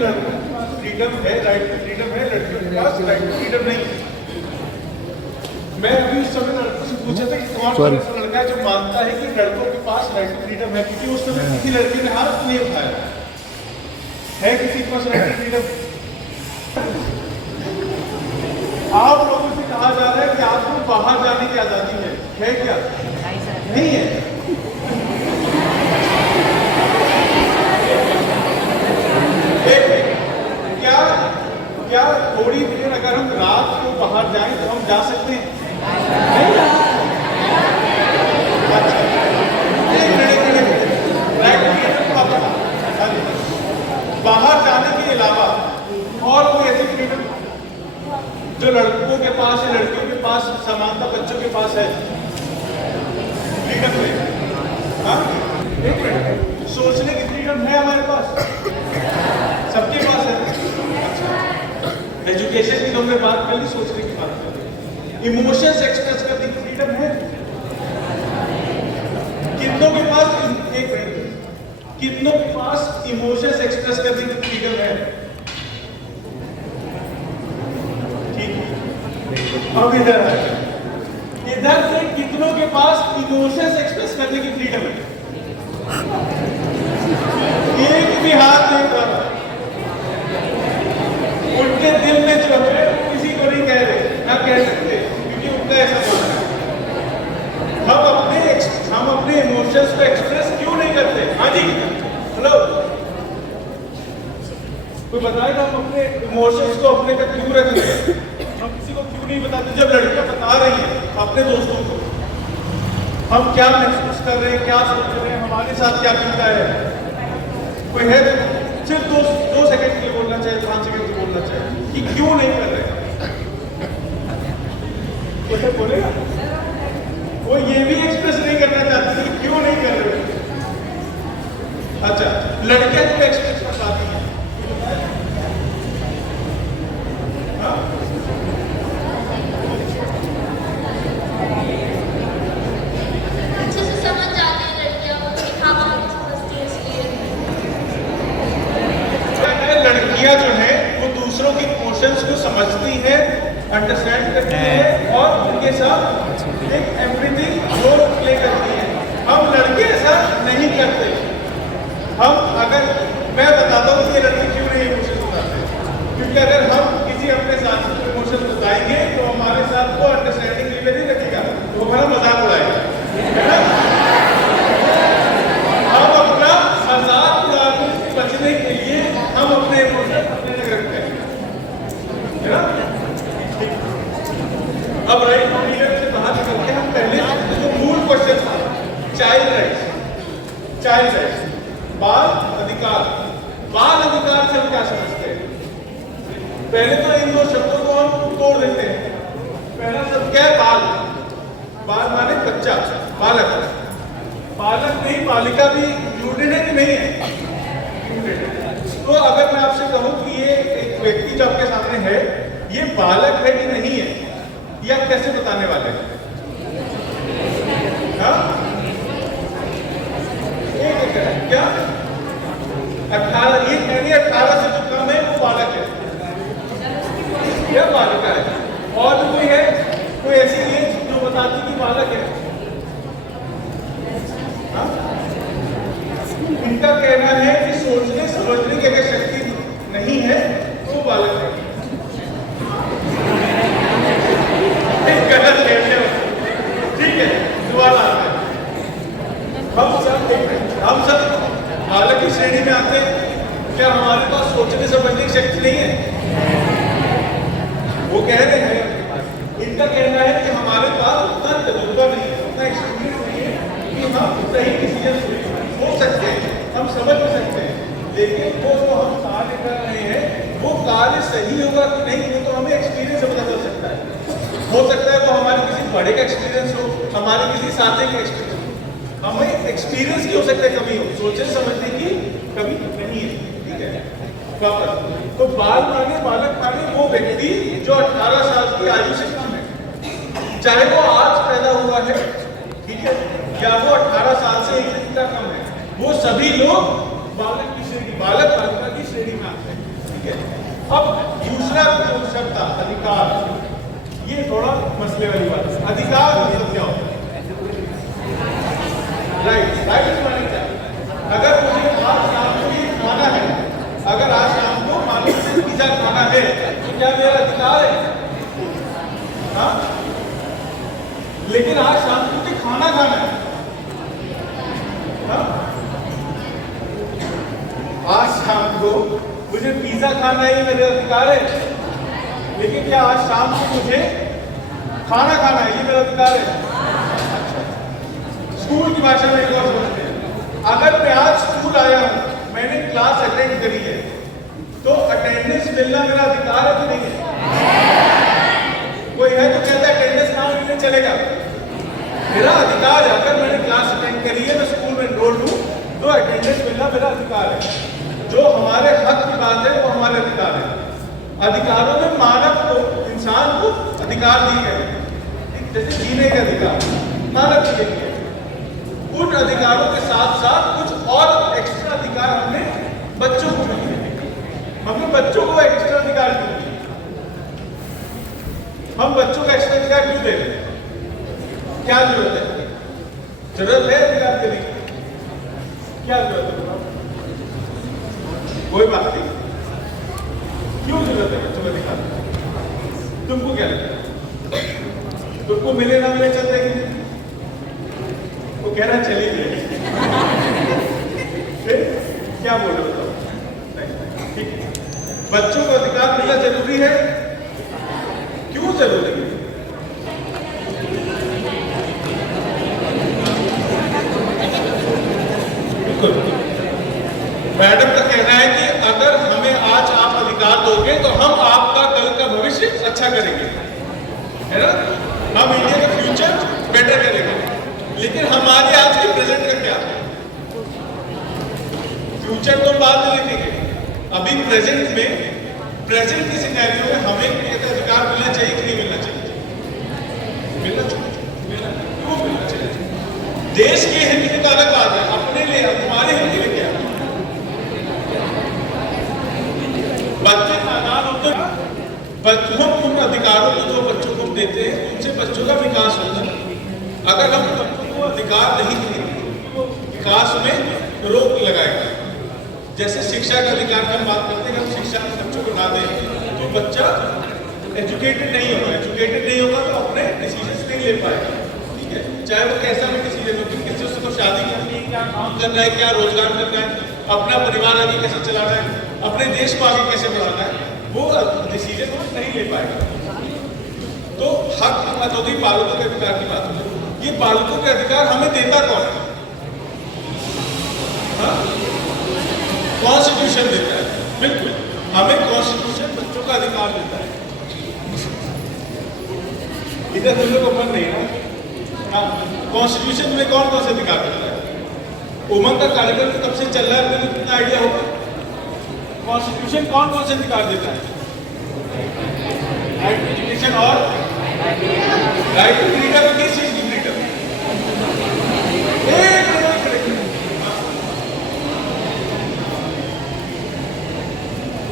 लड़कों के पास फ्रीडम है, राइट टू फ्रीडम है, लड़कियों के पास राइट टू फ्रीडम नहीं है। मैं अभी उस समय लड़कों से पूछा था कि कौन ऐसा लड़का है जो मानता है कि लड़कों के पास राइट टू फ्रीडम है, क्योंकि उस समय किसी लड़के ने हाथ नहीं उठाया है। किसी के पास राइट टू फ्रीडम? आप लोगों से कहा जा रहा है कि आपको बाहर जाने की आजादी है क्या? नहीं है। क्या थोड़ी देर अगर हम रात को बाहर जाएं तो हम जा सकते हैं? नहीं। बाहर जाने के अलावा और कोई ऐसी फ्रीडम जो लड़कों के पास है, लड़कियों के पास, समानता बच्चों के पास है? फ्रीडम है। सोचने की फ्रीडम है हमारे पास, सबके पास है। एजुकेशन की हमने बात कर ली, सोचने की बात कर ली। इमोशंस एक्सप्रेस करने की फ्रीडम है कितनों के पास? एक मिनट, कितनों के पास इमोशंस एक्सप्रेस करने की फ्रीडम है? ठीक। अब इधर से कितनों के पास इमोशंस एक्सप्रेस करने की फ्रीडम है? एक भी हाथ नहीं उठा रहा। उनके दिल में जो है किसी को नहीं कह रहे, ना कह सकते, क्योंकि उनका ऐसा मानना है। हम अपने इमोशंस को एक्सप्रेस क्यों नहीं करते? हाँ जी, हेलो, कोई बताएगा हम अपने इमोशंस को अपने तक क्यों रखते हैं? हम किसी को क्यों नहीं बताते? जब लड़कियां बता रही हैं अपने दोस्तों को हम क्या महसूस कर रहे हैं, क्या सोच रहे हैं, हमारे साथ क्या बीता है, कोई है सिर्फ दो सेकंड के लिए बोलना चाहिए, 5 सेकंड के लिए बोलना चाहिए कि क्यों नहीं कर रहे? कोई बोलेगा? वो ये भी एक्सप्रेस नहीं करना चाहते कि क्यों नहीं कर रहे। अच्छा, लड़कियां को एक्सप्रेस कर पाती हैं? अच्छे से समझ जाती है लड़कियां, समझती है इसलिए। लड़कियां जो है वो दूसरों के इमोशंस को समझती है, अंडरस्टैंड करती है और उनके साथ एक एवरीथिंग रोल प्ले करती है। हम लड़के ऐसा नहीं करते। हम अगर मैं बताता हूँ कि ये लड़के क्यों नहीं इमोशंस बताते, क्योंकि अगर हम किसी अपने साथी को इमोशंस बताएंगे तो हमारे साथ वो अंडरस्टैंडिंग लेवल नहीं रखेगा, वो हमारा मजाक उड़ाएगा, है ना? हम अपना मजाक उड़ाने से बचने के लिए हम अपने इमोशंस अपने तक रखते हैं, है ना? अब राइट टू फ्रीडम से बाहर निकल के हम पहले जो मूल क्वेश्चन था, चाइल्ड राइट्स, बाल अधिकार से हम क्या समझते हैं? पहले तो इन दो शब्दों को हम तोड़ देते हैं। पहला शब्द क्या है? बाल माने बच्चा, बालक नहीं, बालिका भी इंक्लूडेड है कि नहीं है? तो अगर मैं आपसे कहूं कि ये एक व्यक्ति जो आपके सामने है ये बालक है कि नहीं है, ये आप कैसे बताने वाले हैं? क्या 18, ये कहनी 18 से जो कम है वो बालक है या बालिका है? और भी कोई है, कोई ऐसी एज जो बताती कि बालक है? इनका कहना है कि सोचने समझने की अगर शक्ति नहीं है तो बालक है। गलत कहते हो, ठीक है, सवाल आता है। हम सब बालक की श्रेणी में आते हैं। क्या हमारे पास सोचने समझने की शक्ति नहीं है? वो कह रहे हैं, इनका कहना है कि हमारे पास उतना तजुर्बा नहीं है, उतना एक्सपीरियंस नहीं है कि हम सही डिसीजन हो सकते हैं, हम समझ भी सकते हैं, लेकिन वो जो हम कार्य कर रहे हैं वो कार्य सही होगा कि नहीं, वो तो हमें एक्सपीरियंस से पता चल सकता है। हो सकता है वो हमारे किसी बड़े का एक्सपीरियंस हो, हमारे किसी साथी का एक्सपीरियंस हो, हमें एक्सपीरियंस की हो सकता है कमी हो, सोचने समझने की कमी नहीं है, ठीक है? वापस तो बालक माने वो व्यक्ति जो 18 साल की आयु से कम है, चाहे वो आज पैदा हुआ है, ठीक है, या वो 18 साल से 1 दिन का कम है, वो सभी लोग बालक बालिका की श्रेणी में आते हैं। अब दूसरा जो शब्द था अधिकार, ये थोड़ा मसले वाली बात है। अधिकार मतलब क्या होता है? राइट, राइट माने क्या? अगर मुझे आज शाम को ये खाना है, अगर आज शाम को मान लो मुझे पिज्जा खाना है, तो क्या मेरा अधिकार है? हाँ, लेकिन आज शाम को मुझे खाना खाना है। हाँ? आज शाम को मुझे पिज्जा खाना ही मेरे अधिकार है, लेकिन क्या आज शाम को मुझे खाना खाना है ये मेरा अधिकार है? अच्छा, स्कूल की भाषा में एक और समझते हैं। अगर मैं आज स्कूल आया हूं, मैंने क्लास अटेंड करी है, तो अटेंडेंस मिलना मेरा अधिकार है कि नहीं है? कोई है तो कहता है अटेंडेंस ना मिलने चलेगा? मेरा अधिकार है। अगर मैंने क्लास अटेंड करी है, मैं स्कूल में एनरोल्ड हूं, तो अटेंडेंस मिलना मेरा अधिकार है। जो हमारे हक की बात है वो हमारे अधिकार है। अधिकारों में मानव को, इंसान को अधिकार दिए गए, जैसे जीने के अधिकार मानव दिए गए। उन अधिकारों के साथ साथ कुछ और एक्स्ट्रा अधिकार हमने बच्चों को दिए। हमने बच्चों को एक्स्ट्रा अधिकार क्यों दिए? हम बच्चों को एक्स्ट्रा अधिकार क्यों दे रहे हैं? क्या जरूरत है? जरूरत है अधिकार देने की? क्या जरूरत है? कोई बात नहीं, क्यों जरूरत है बच्चों को अधिकार? तुमको क्या लगता है? तुमको मिले ना मिले चलते कि नहीं? वो कह रहा चलेगी। क्या बोल रहे बताओ? ठीक है, बच्चों को अधिकार मिलना जरूरी है। क्यों जरूरी है? बिल्कुल, मैडम का कहना है कि अगर हमें आज आप अधिकार दोगे तो हम आपका कल का भविष्य अच्छा करेंगे, है ना? हम इंडिया का फ्यूचर बेटर करेंगे। लेकिन हमारे आज के प्रेजेंट का क्या? फ्यूचर तो बाद में देखेंगे। अभी प्रेजेंट में, प्रेजेंट की सिनेरियो में हमें अधिकार मिलना चाहिए कि नहीं मिलना चाहिए? मिलना चाहिए। क्यों मिलना चाहिए? देश के हित में तो अलग बात है, अपने लिए, हमारे हित में क्या? बच्चे नादान होते हैं, हम उन अधिकारों को जो बच्चों को देते हैं उनसे बच्चों का विकास होता है। अगर हम बच्चों को अधिकार नहीं देंगे तो विकास में रोक लगाएगा। जैसे शिक्षा का अधिकार की हम बात करते हैं, हम शिक्षा बच्चों को ना दें तो बच्चा एजुकेटेड नहीं होगा। एजुकेटेड नहीं होगा तो अपने डिसीजन नहीं ले पाएगा। ठीक है, चाहे वो कैसा भी डिसीजन हो, किसी से तो शादी करनी है, क्या काम करना है, क्या रोजगार करना है, अपना परिवार आगे कैसे चलाना है, अपने देश को आगे कैसे बढ़ाना है, वो डिसीजन वो नहीं ले पाएगा। तो हक की बात होती है, बालकों के अधिकार की बात होती है। ये बालकों के अधिकार हमें देता कौन है? कॉन्स्टिट्यूशन देता है। बिल्कुल, हमें कॉन्स्टिट्यूशन बच्चों का अधिकार देता है। इधर हम लोग को मन नहीं है। हाँ, कॉन्स्टिट्यूशन में कौन कौन से अधिकार देता है? उमंग का कार्यक्रम कब से चल रहा है, आपको कितना आइडिया होगा? कॉन्स्टिट्यूशन कौन कौन से अधिकार देता है? राइट टू एजुकेशन और राइट टू फ्रीडम। किस चीज की फ्रीडम?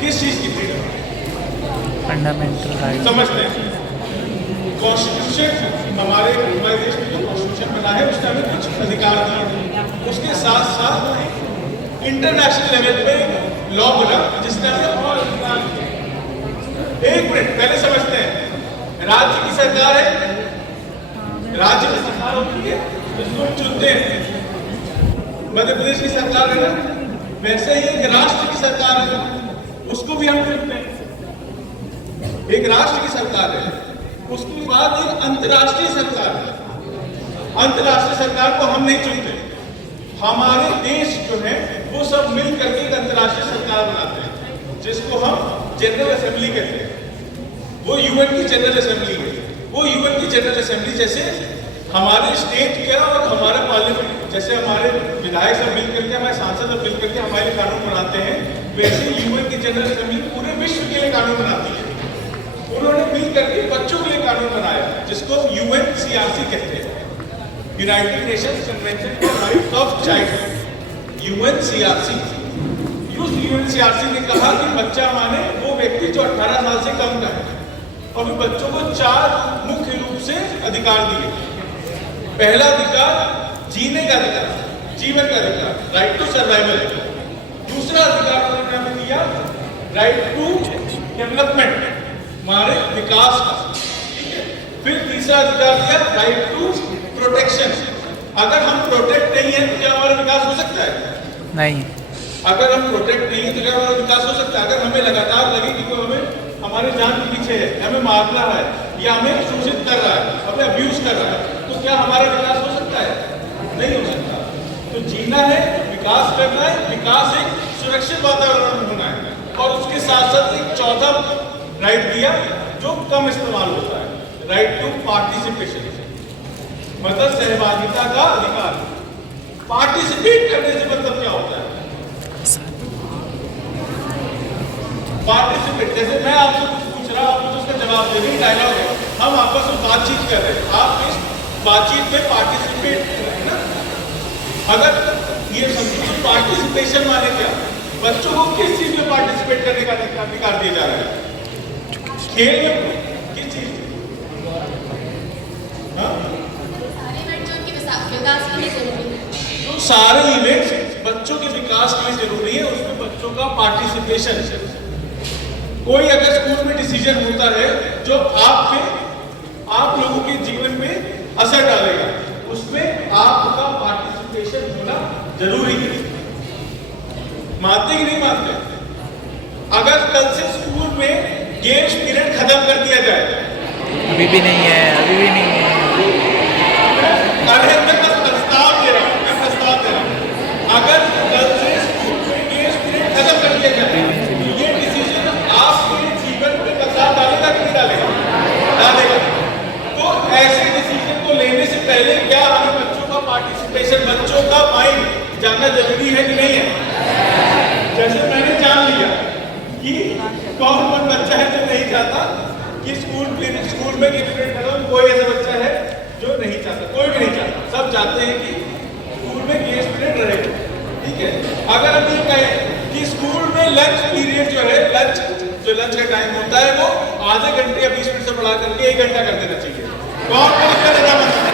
किस चीज की फ्रीडम? Fundamental right. समझते हैं, कॉन्स्टिट्यूशन हमारे देश में जो कॉन्स्टिट्यूशन बना है उसने हमें कुछ अधिकार दिए। उसके साथ साथ इंटरनेशनल लेवल पे लॉ बना जिसने हमें और अधिकार दिए। एक मिनट पहले समझते हैं, राज्य की सरकार है, राज्य की सरकार होती है जिसको हम चुनते हैं। मध्य प्रदेश की सरकार है ना, वैसे ही एक राष्ट्र की सरकार है, उसको भी हम चुनते हैं। एक राष्ट्र की सरकार है, उसके बाद एक अंतर्राष्ट्रीय सरकार है। अंतर्राष्ट्रीय सरकार को हम नहीं चुनते, हमारे देश जो है वो सब मिल करके एक अंतर्राष्ट्रीय सरकार बनाते हैं जिसको हम जनरल असेंबली कहते हैं। वो यूएन की जनरल असेंबली है। वो यूएन की जनरल असेंबली जैसे हमारे स्टेट का और हमारा पार्लियामेंट, जैसे हमारे विधायक सब मिल करके, हमारे सांसद सब मिल करके हमारे कानून बनाते हैं, वैसे यूएन की जनरल असेंबली पूरे विश्व के लिए कानून बनाती है। उन्होंने मिल करके बच्चों के लिए कानून बनाया जिसको यूएनसीआरसी कहते हैं, United Nations convention for rights of child, UNCRC. UNCRC ने कहा कि बच्चा माने वो व्यक्ति कि जो 18 साल से कम का है। और फिर बच्चों को 4 मुख्य रूप से अधिकार दिए। पहला अधिकार जीने का अधिकार, जीवन का अधिकार, राइट टू सर्वाइवल। दूसरा अधिकार उन्होंने हमें दिया राइट टू डेवलपमेंट, हमारे विकास का, ठीक है। फिर तीसरा अधिकार दिया राइट टू प्रोटेक्शन। अगर हम प्रोटेक्ट नहीं है तो क्या हमारा विकास हो सकता है? नहीं। अगर हम प्रोटेक्ट नहीं है तो क्या हमारा विकास हो सकता है? अगर हमें लगातार लगे कि कोई हमें हमारे जान के पीछे है, हमें मार रहा है या हमें शोषित कर रहा है, हमें अब्यूज कर रहा है, तो क्या हमारा विकास हो सकता है? नहीं हो सकता। तो जीना है, विकास करना है, विकास एक सुरक्षित वातावरण में होना है। और उसके साथ साथ एक चौथा राइट दिया जो कम इस्तेमाल होता है, राइट टू पार्टिसिपेशन, मतलब सहभागिता का अधिकार। पार्टिसिपेट करने से मतलब क्या होता है? पार्टिसिपेट, जैसे मैं आपसे कुछ पूछ रहा हूं, आप मुझे उसका जवाब दे रहे, डायलॉग है, हम आपस में बातचीत कर रहे हैं, आप इस बातचीत में पार्टिसिपेट कर रहे हैं ना। अगर ये समझो तो पार्टिसिपेशन माने क्या? बच्चों को किस चीज में पार्टिसिपेट करने का अधिकार दिया जा रहा है? खेल में, किस चीज में? तो सारे इवेंट्स बच्चों के विकास के लिए जरूरी है, उसमें बच्चों का पार्टिसिपेशन है। कोई अगर स्कूल में डिसीजन होता है जो आप लोगों के जीवन में असर डालेगा, उसमें आपका पार्टिसिपेशन होना जरूरी है। मानते कि नहीं मानते? अगर कल से स्कूल में गेम्स पीरियड खत्म कर दिया जाए, अभी भी नहीं है, अभी भी नहीं है। अरे मैं प्रस्ताव दे रहा हूँ, अगर कल से स्कूल में गेम्स पीरियड खत्म कर दिया जाए, ये डिसीजन आपके जीवन में बदलाव डालेगा कि नहीं डालेगा? तो ऐसे डिसीजन को लेने से पहले क्या हमें बच्चों का पार्टिसिपेशन, बच्चों का माइंड जानना जरूरी है कि नहीं है? जैसे मैंने जान लिया कि कौन बच्चा है जो नहीं चाहता कि स्कूल में पीरियड खत्म, कोई ऐसा बच्चा है जो नहीं चाहता, कोई भी नहीं चाहता, सब चाहते हैं कि स्कूल में गेम्स पीरियड रहे, ठीक है। अगर हम ये कहें कि स्कूल में लंच पीरियड जो है, लंच का टाइम होता है, वो आधे घंटे या 20 मिनट से बढ़ा करके 1 घंटा कर देना चाहिए। कौन इसका देना मतलब?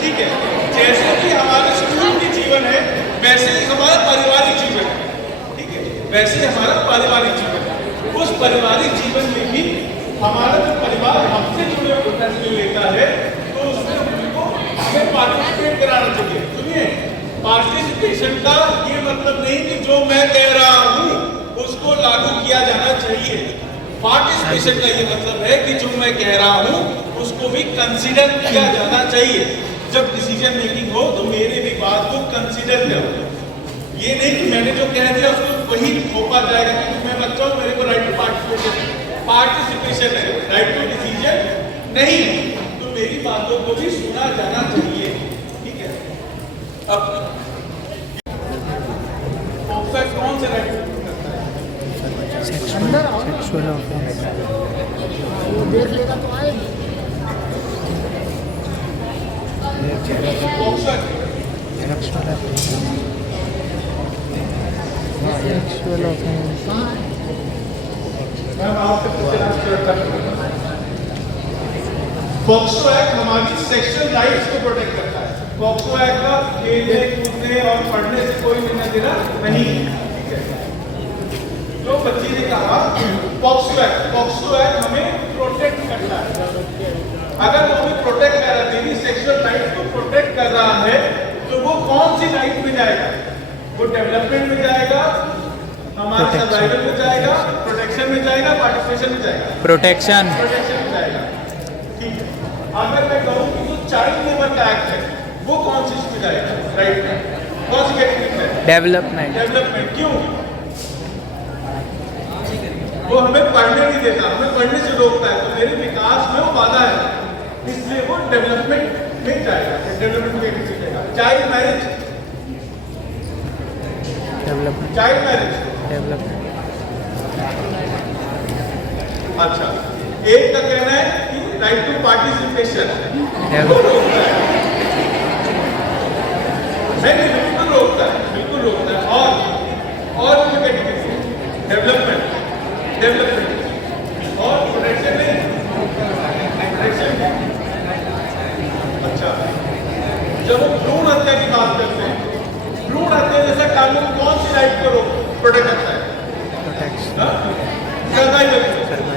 ठीक है, जैसे कि हमारे स्कूल की जीवन है वैसे ही हमारा पारिवारिक जीवन है, ठीक है, वैसे ही हमारा पारिवारिक जीवन है। उस पारिवारिक जीवन में भी हमारा जो परिवार हमसे जुड़े हुए फैसले लेता है, तो उसमें हमें पार्टिसिपेट कराना चाहिए। सुनिए, पार्टिसिपेशन का ये मतलब नहीं कि जो मैं कह रहा हूँ उसको लागू किया जाना चाहिए। पार्टिसिपेशन का ये मतलब है कि जो मैं कह रहा हूँ उसको भी कंसीडर किया जाना चाहिए। जब डिसीजन मेकिंग हो तो मेरे भी बात को कंसीडर करो। ये नहीं कि मैंने जो कह दिया उसको वही थोपा जाएगा कि मैं बच्चा हूँ, मेरे को राइट टू पार्टिसिपेशन है, राइट टू डिसीजन नहीं, तो मेरी बातों को भी सुना जाना चाहिए, ठीक है। अब कौन से राइट सेक्सुअल ऑफेंस देख लेगा तो आएगी। सेक्सुअल ऑफेंस पॉक्सो एक्ट हमारी सेक्सुअल राइट्स को प्रोटेक्ट करता है। पॉक्सो एक्ट का खेलने कूदने और पढ़ने से कोई लेना देना नहीं है। जो बच्ची ने कहा पॉक्सो एक्ट हमें प्रोटेक्ट करता है। अगर वो हमें प्रोटेक्ट कर रहा है, मेरी सेक्सुअल राइट्स को प्रोटेक्ट कर रहा है, तो वो कौन सी राइट में जाएगा? वो डेवलपमेंट में जाएगा, हमारे सर्वाइवल में जाएगा, प्रोटेक्शन में जाएगा, पार्टिसिपेशन में जाएगा? प्रोटेक्शन में जाएगा, ठीक है। अगर मैं कहूँ कि जो चाइल्ड लेबर का एक्ट है वो कौन सी इसमें जाएगा? राइट में कौन सी कैटेगरी में? डेवलपमेंट। क्यों? वो हमें पढ़ने नहीं देता, हमें पढ़ने से रोकता है, तो मेरे विकास में वो बाधा है, इसलिए वो डेवलपमेंट में जाएगा, डेवलपमेंट में जाएगा। चाइल्ड मैरिज अच्छा, एक का कहना है कि राइट टू पार्टिसिपेशन वो रोकता है, नहीं, बिल्कुल रोकता है, बिल्कुल रोकता है। और भी कैटेगरी डेवलपमेंट और प्रोटेक्शन नहीं, प्रोटेक्शन। अच्छा, जब हम भ्रूण हत्या की बात करते हैं, भ्रूण हत्या जैसा कानून कौन सी राइट को प्रोटेक्ट करता है?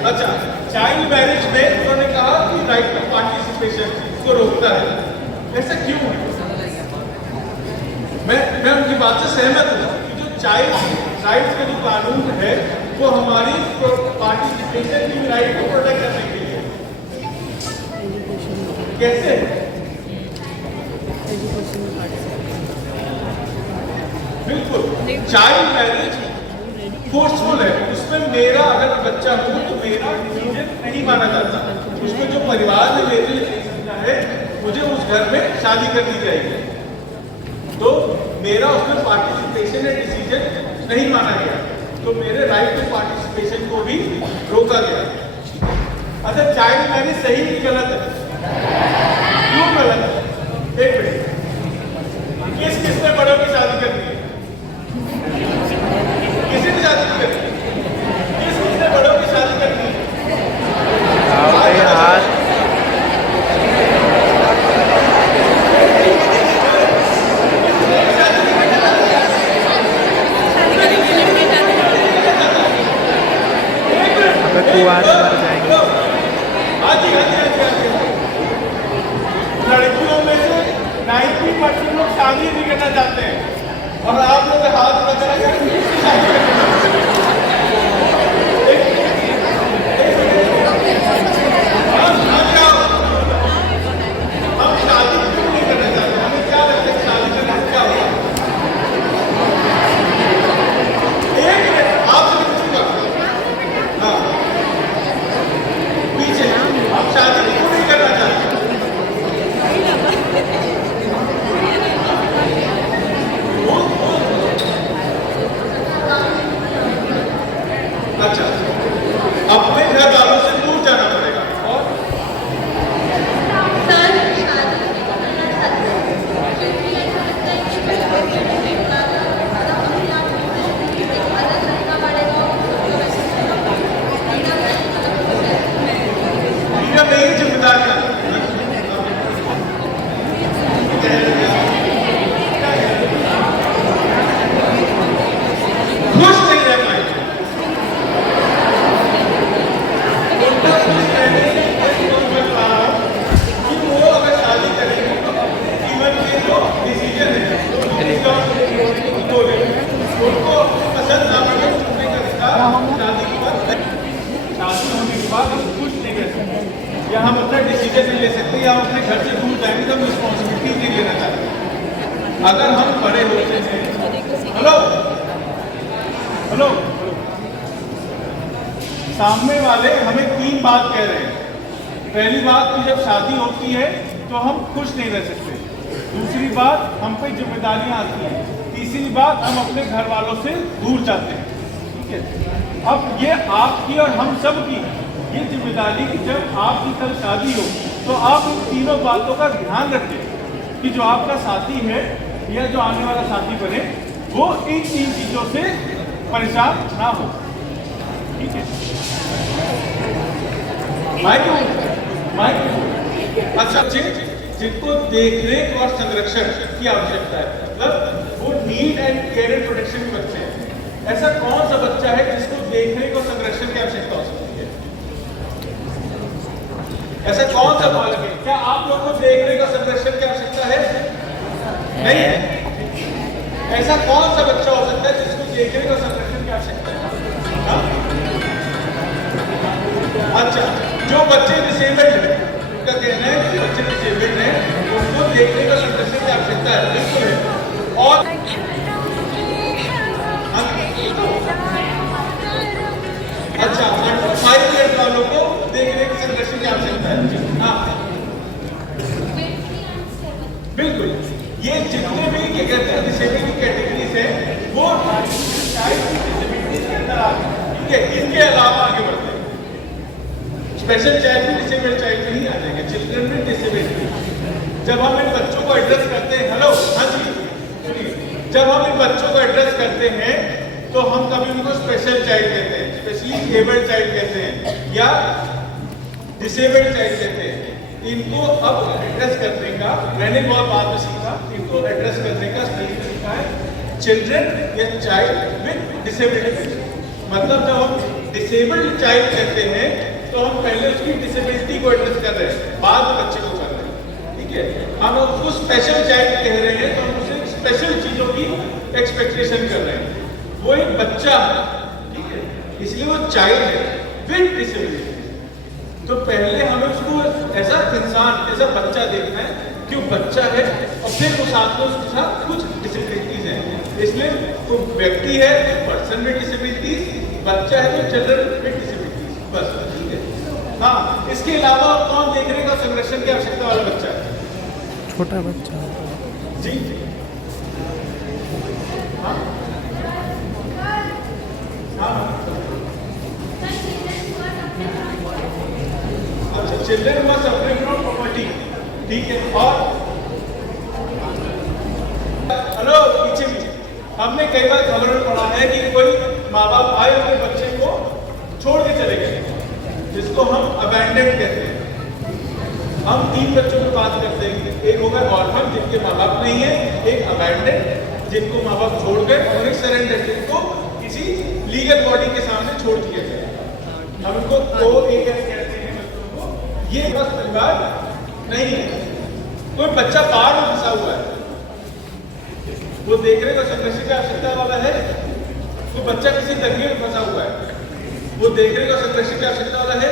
अच्छा, चाइल्ड मैरिज में उन्होंने कहा कि राइट टू पार्टिसिपेशन को रोकता है। ऐसा क्यों है? मैं उनकी बात से सहमत हूँ कि जो चाइल्ड राइट्स का जो कानून है वो हमारी पार्टिसिपेशन की राइट को प्रोटेक्ट करने के लिए। कैसे? बिल्कुल, चाइल्ड मैरिज फोर्सफुल है, उसमें मेरा अगर बच्चा हूं तो मेरा डिसीजन नहीं माना जाता। उसमें जो परिवार ने मेरे लिए समझा है मुझे उस घर में शादी कर दी जाएगी, तो मेरा उसमें पार्टिसिपेशन या डिसीजन नहीं माना गया, तो मेरे राइट टू पार्टिसिपेशन को भी रोका गया। अच्छा, चाइल्ड मैरिज सही नहीं गलत है? क्यों गलत है? एक मिनट, किसने बड़ों की शादी करनी है? किसी ने शादी करनी है? किसने बड़ों की शादी करनी है? लड़कियों में से 90% लोग शादी नहीं करना चाहते हैं और आप लोग हाथ रखा हम शादी क्यों नहीं करना चाहते? हमें क्या लगता है शादी करने से क्या होगा? एक मिनट, आपसे पूछूंगा। हाँ, पीछे हम शादी क्यों नहीं करना चाहते? अच्छा, अपने घर वालों से दूर जाना पड़ेगा। और सर, शादी नहीं करना चाहते, क्योंकि ऐसा लगता है कि मदद करना पड़ेगा। मेरी जिम्मेदारियां खुश नहीं रह पाए, कि वो अगर शादी करेंगे तो जीवन के जो डिसीजन है उनको पसंद ना पड़े चुनने का अधिकार शादी के बाद, शादी होने के बाद हम कुछ नहीं कर सकते, या हम अपना डिसीजन नहीं ले सकते, या हम अपने घर से दूर जाएंगे तो हम रिस्पॉन्सिबिलिटी नहीं लेना चाहते। अगर हम बड़े होते हैं, हेलो, सामने वाले हमें 3 बात कह रहे हैं। पहली बात कि जब शादी होती है तो हम खुश नहीं रह सकते, दूसरी बात हम पे जिम्मेदारियां आती हैं, तीसरी बात हम अपने घर वालों से दूर जाते हैं। ठीक है, अब ये आपकी और हम सब की ये जिम्मेदारी कि जब आपकी कल शादी हो तो आप इन तीनों बातों का ध्यान रखें कि जो आपका साथी है या जो आने वाला साथी बने वो इन 3 चीजों से परेशान ना हो। ठीक है, माइक। अच्छा, जिनको देखरेख और संरक्षण की आवश्यकता है, मतलब वो need and care and protection के बच्चे हैं, ऐसा कौन सा बच्चा है जिसको देखरेख और संरक्षण की आवश्यकता हो सकती है? ऐसा कौन सा बालक है? क्या आप लोगों को देखरेख और संरक्षण की आवश्यकता है? नहीं है। ऐसा कौन सा बच्चा हो सकता है जिसको देखरेख और संरक्षण की आवश्यकता है? अच्छा, जो बच्चे डिसेबल्ड है, उनका कहना है कि बच्चे डिसेबल्ड हैं, उनको देखरेख और संरक्षण की आवश्यकता है, बिल्कुल है। और अच्छा, 5 ईयर वालों को देखरेख और संरक्षण की आवश्यकता है। हाँ, बिल्कुल, ये जितने भी डिसेबिलिटी कैटेगरीज है वो डिसेबिलिटी के अंदर आते हैं। ठीक है, इनके अलावा आगे बढ़ते हैं। स्पेशल चाइल्ड भी डिसेबल्ड चाइल्ड में ही आ जाएंगे, चिल्ड्रन में डिसेबिलिटी। जब हम इन बच्चों को एड्रेस करते हैं, हेलो, हाँ जी, करते हैं तो हम कभी उनको स्पेशल चाइल्ड कहते हैं, स्पेशली एबल्ड चाइल्ड कहते हैं या डिसेबल्ड चाइल्ड कहते हैं। इनको अब एड्रेस करने का मैंने बहुत बाद में सीखा, इनको एड्रेस करने का तरीका सीखा है चिल्ड्रन या चाइल्ड विद डिसेबिलिटी। मतलब जब हम डिसेबल्ड चाइल्ड कहते हैं तो हम पहले उसकी डिसेबिलिटी को एड्रेस कर रहे हैं, बाद में बच्चे को कर रहे हैं, ठीक है। हम उसको स्पेशल चाइल्ड कह रहे हैं तो हम उसे स्पेशल चीजों की एक्सपेक्टेशन कर रहे हैं। वो एक बच्चा है, ठीक है, इसलिए वो चाइल्ड है विद डिसेबिलिटी। तो पहले हमें उसको ऐसा इंसान, ऐसा बच्चा देखना है कि वो बच्चा है और फिर वो साथ में उसके साथ कुछ डिसेबिलिटीज हैं। इसलिए वो व्यक्ति है पर्सन विद डिसेबिलिटीज, बच्चा है तो चिल्ड्रन विद डिसेबिलिटीज, बस, ठीक है। हाँ, इसके अलावा कौन देखने का संरक्षण की आवश्यकता वाला बच्चा है? छोटा बच्चा। जी, हाँ हाँ, अच्छा, children must suffering from property, ठीक है। और हेलो, पीछे पीछे हमने कई बार खबर में पढ़ा है कि कोई माँ बाप आए अपने बच्चे को छोड़ के चले गए, जिसको हम अबैंडन कहते हैं। हम 3 बच्चों की बात करते हैं, एक होगा ऑर्फन जिनके माँ बाप नहीं है, एक अबैंडन जिनको माँ बाप छोड़ गए, और एक सरेंडर जिनको किसी लीगल बॉडी के सामने छोड़ दिया गया। हम इनको को-एयर कहते हैं बच्चों को। ये बस परिवार नहीं है, कोई बच्चा बाहर में फंसा हुआ है, वो देखने का संरक्षण की आवश्यकता वाला है। तो बच्चा किसी दंगे में फंसा हुआ है, वो देखने का संरक्षण की आवश्यकता वाला है।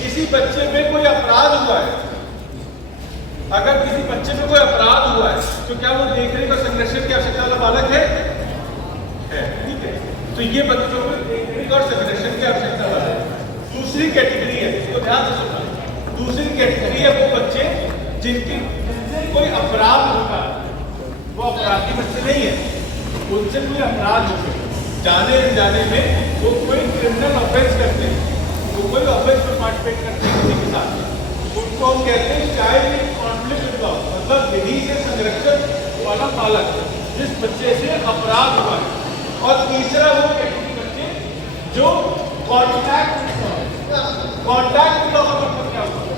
किसी बच्चे में कोई अपराध हुआ है, अगर किसी बच्चे में कोई अपराध हुआ है तो क्या वो देखने का संरक्षण की आवश्यकता वाला बालक है? ठीक है। तो ये बच्चों में देखने का और संरक्षण की आवश्यकता वाला है। दूसरी कैटेगरी है, इसको ध्यान से सुनना, दूसरी कैटेगरी है वो बच्चे जिनके कोई अपराध होगा, वो अपराधी बच्चे नहीं है, उनसे कोई अपराध हो गया, जाने अनजाने में वो कोई क्रिमिनल ऑफेंस करते हैं, वो कोई ऑफेंस में पार्टिसिपेट करते हैं किसी के साथ, उनको हम कहते हैं child in conflict with law, मतलब विधि से संरक्षण वाला बालक, जिस बच्चे से अपराध हुआ है। और तीसरा वो कैटेगरी बच्चे जो कॉन्टैक्ट लॉ का मतलब क्या होता है?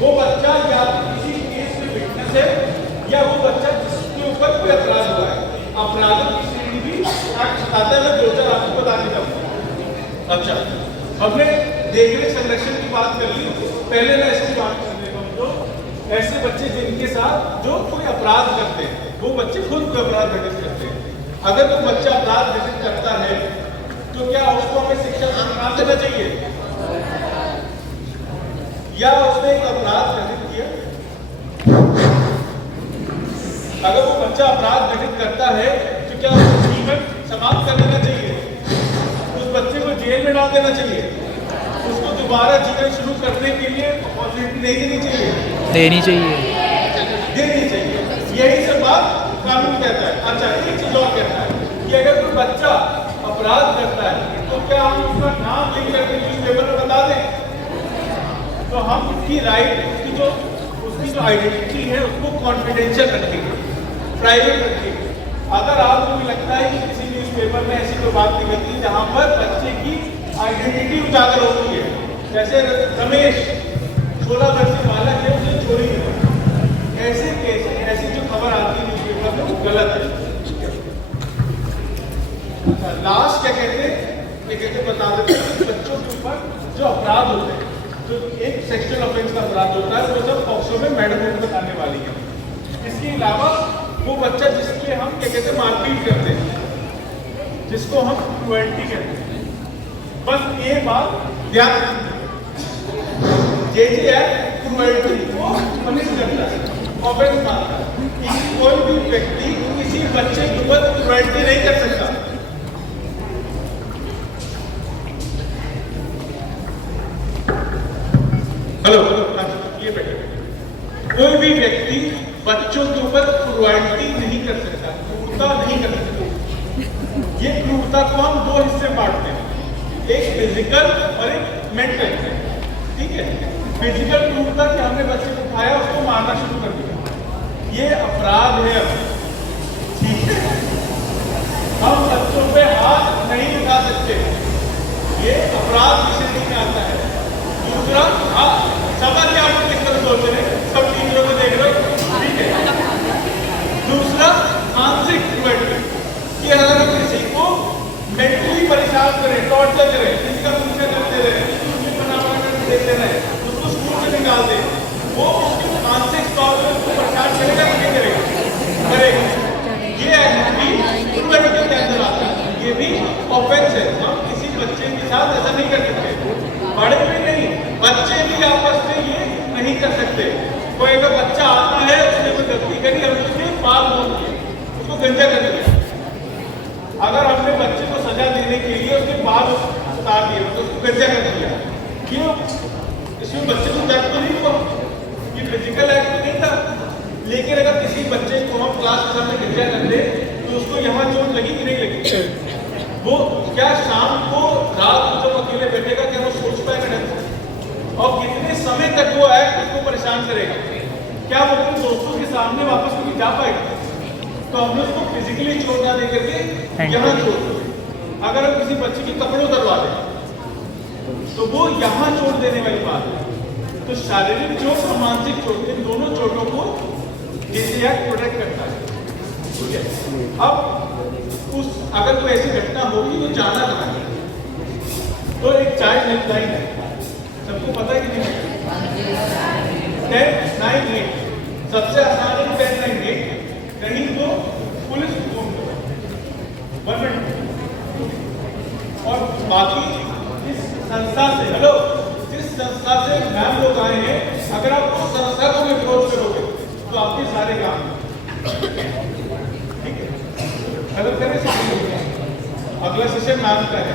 वो बच्चा या किसी केस में विटनेस है या वो बच्चा जिसके ऊपर कोई अपराध हुआ है। अपराधों की श्रेणी भी एक्ट बताता है, मैं 2 4 आपको बताने चाहूँगा। अच्छा, हमने देखने संरक्षण की बात कर ली, पहले मैं इसकी बात कर लेता हूँ। तो ऐसे बच्चे जिनके साथ जो कोई अपराध करते हैं, वो बच्चे खुद कोई अपराध घटित करते हैं। अगर कोई बच्चा अपराध घटित करता है तो क्या उसको हमें शिक्षा से निकाल देना चाहिए? या उसने एक अपराध घटित किया, अगर वो बच्चा अपराध घटित करता है तो क्या उसको जीवन समाप्त कर देना चाहिए? उस बच्चे को जेल में डाल देना चाहिए? उसको दोबारा जीवन शुरू करने के लिए अपॉर्चुनिटी नहीं देनी चाहिए? देनी चाहिए। देनी चाहिए। यही सब बात कानून कहता है। अच्छा, एक चीज और कहता है कि अगर कोई बच्चा अपराध करता है तो क्या हम उसका नाम लिख करके न्यूज़पेपर में बता दें? तो हम उसकी राइट, उसकी जो आइडेंटिटी है उसको कॉन्फिडेंशियल रखेंगे, प्राइवेट रखेंगे। अगर आपको भी लगता है कि किसी न्यूज़पेपर में ऐसी कोई बात निकलती है जहाँ पर बच्चे की आइडेंटिटी उजागर होती है, जैसे रमेश 16 वर्षीय बालक है, उसे चोरी की, ऐसे केस, ऐसी जो खबर आती है न्यूज़पेपर में वो गलत है। लास्ट क्या कहते हैं, बता देते हैं बच्चों के ऊपर जो अपराध होते हैं, तो एक सेक्सुअल ऑफेंस का अपराध होता है, वो सब पॉक्सो में मैडम को बताने वाली है। इसके अलावा वो बच्चा जिसके हम क्या कहते हैं मारपीट करते हैं, जिसको हम क्रुएल्टी कहते हैं। बस ये बात ध्यान रखिए, क्रुएल्टी को पनिश करता है, ऑफेंस मारता है। कोई भी व्यक्ति किसी बच्चे के ऊपर क्रुएल्टी नहीं कर सकता। हेलो, ये बेटे, कोई भी व्यक्ति बच्चों के ऊपर क्रूरता नहीं कर सकता, क्रूरता नहीं कर सकता। ये क्रूरता को हम 2 हिस्से बांटते हैं, एक फिजिकल और एक मेंटल, ठीक है। फिजिकल क्रूरता कि हमने बच्चे को उठाया, उसको मारना शुरू कर दिया, ये अपराध है, ठीक है। हम बच्चे, ये अपराध की श्रेणी में आता है। दूसरा, आप समझ के आप किस तरह सोच रहे हैं, सब टीचरों को देख रहे हो, ठीक है। दूसरा, मानसिक क्रूरता, कि अगर हम किसी को मेंटली परेशान करें, टॉर्चर करें, इसका पीछा करते रहे, उसकी बनावट देते रहे, उसको स्कूल से निकाल दें, वो उसके मानसिक तौर पर उसको परेशान करेगा कि नहीं करेगा? ये एक्टिविटी क्रूरता के अंदर आता है, ये भी ऑफेंस है। हम किसी बच्चे के साथ ऐसा नहीं कर सकते, बड़े भी नहीं, बच्चे भी आपस में ये नहीं कर सकते। कोई अगर बच्चा आता है, उसने कोई गलती करी, हम उसके पाल बोल दिए, उसको गंजा कर दिया। अगर हमने बच्चे को सजा देने के लिए उसके बाल उतार दिए, तो उसको गंजा कर दिया, क्यों? इसमें बच्चे को दर्द तो नहीं हुआ, ये फिजिकल एक्ट नहीं था। लेकिन अगर किसी बच्चे को हम क्लास के सामने गंजा कर दे, तो उसको यहाँ चोट लगी कि नहीं लगी? वो क्या शाम को रात जब अकेले बैठेगा, क्या वो सोच पाएगा ढंग से? और कितने समय तक वो एक्ट उसको परेशान करेगा? क्या वो अपने दोस्तों के सामने वापस कभी जा पाएगा? तो हमने उसको फिजिकली चोट ना दे करके यहाँ चोट दे। अगर हम किसी बच्चे के कपड़े उतरवा दें, तो वो यहाँ चोट देने वाली बात है। तो शारीरिक चोट और मानसिक चोट, इन दोनों चोटों को जैसे एक्ट प्रोटेक्ट करता है, ठीक है। अब उस अगर कोई ऐसी घटना होगी तो जाना कहाँ है? तो एक चाइल्ड हेल्पलाइन है, सबको पता है कि नहीं? 1098 सबसे आसान है। 1098 कहीं तो पुलिस फोन करो, 1 मिनट। और बाकी इस संस्था से, हेलो, जिस संस्था से मैम लोग आए हैं, अगर आप उस संस्था को भी विरोध करोगे तो आपके सारे काम, ठीक है, अगर करें। अगला सेशन मैम का है।